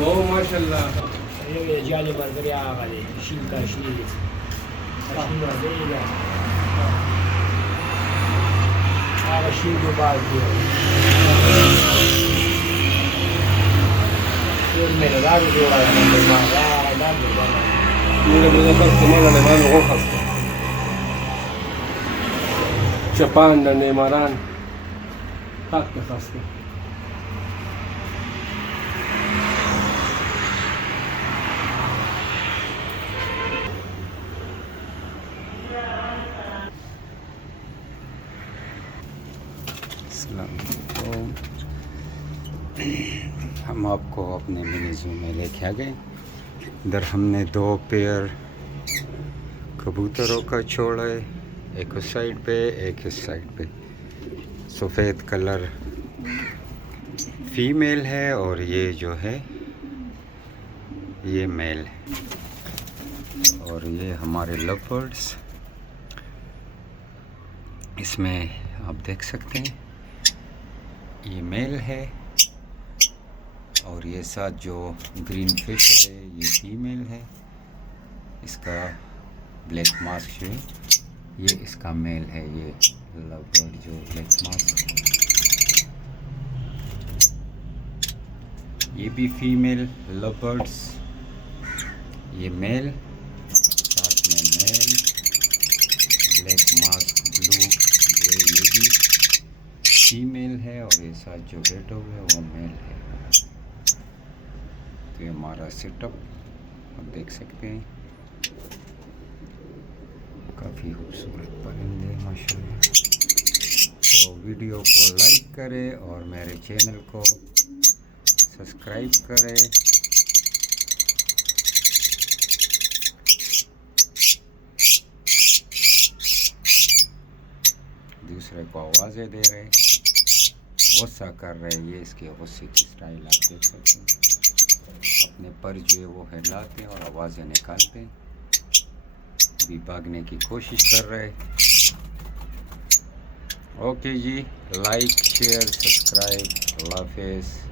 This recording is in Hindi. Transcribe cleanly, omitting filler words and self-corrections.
हो माशाल्लाह. Giallo margariale, cinta cinese. Cinta vega. Ara cinto baldi. Almeno da che ora la mando ma da. Mira, me dejas tomar alemán hojas. Chapanda, nemaran. Hakka hasta. हम आपको अपने मिनी जू में लेके आ गए. इधर हमने 2 पेयर कबूतरों का छोड़ा है, एक उस साइड पे एक इस साइड पे. सफ़ेद कलर फीमेल है और ये जो है ये मेल है. और ये हमारे लवबर्ड्स, इसमें आप देख सकते हैं ये मेल है और ये साथ जो ग्रीन फिशर है ये फीमेल है. इसका ब्लैक मास्क जो है ये इसका मेल है. ये लवबर्ड जो ब्लैक मास्क ये भी फीमेल लवबर्ड्स. ये मेल, साथ में male black mask blue grey ये भी फीमेल है. और ये साथ जो बैठा हुआ है वो मेल है. तो ये हमारा सेटअप आप देख सकते हैं. काफ़ी खूबसूरत परिंदे माशाल्लाह. तो वीडियो को लाइक करें और मेरे चैनल को सब्सक्राइब करें. दूसरे को आवाज़ें दे रहे, गुस्सा कर रहे हैं. ये इसके गुस्से की स्टाइल आप देख सकते हैं. अपने पर जो है वो हिलाते हैं और आवाज़ें निकालते हैं. अभी भागने की कोशिश कर रहे हैं. ओके जी, लाइक शेयर सब्सक्राइब. अल्लाह हाफ़िज़.